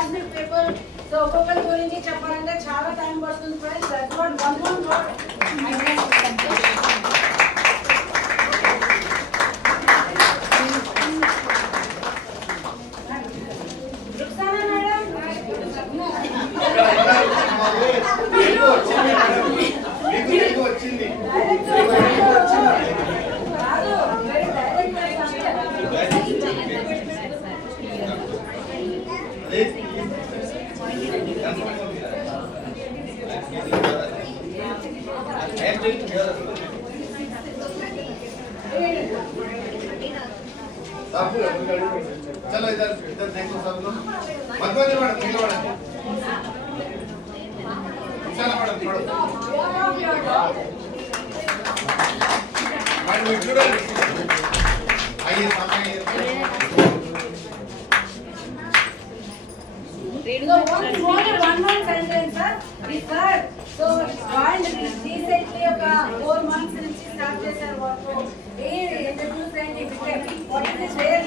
Classmate paper so ఒక్కొక్కరి గురించి చెప్పాలంటే చాలా టైం పడుతుంది friends. That's what one word चलो इधर इधर देखो सब लोग मत बोलिए मैडम नीलो मैडम चलो मैडम पढ़ो मैडम स्टूडेंट आइए सामने आइए So one more sentence, sir. This third. So joined recently ఒక 4 months నుంచి స్టార్ట్ చేశారు వర్క్. ఏ introduce and what is this?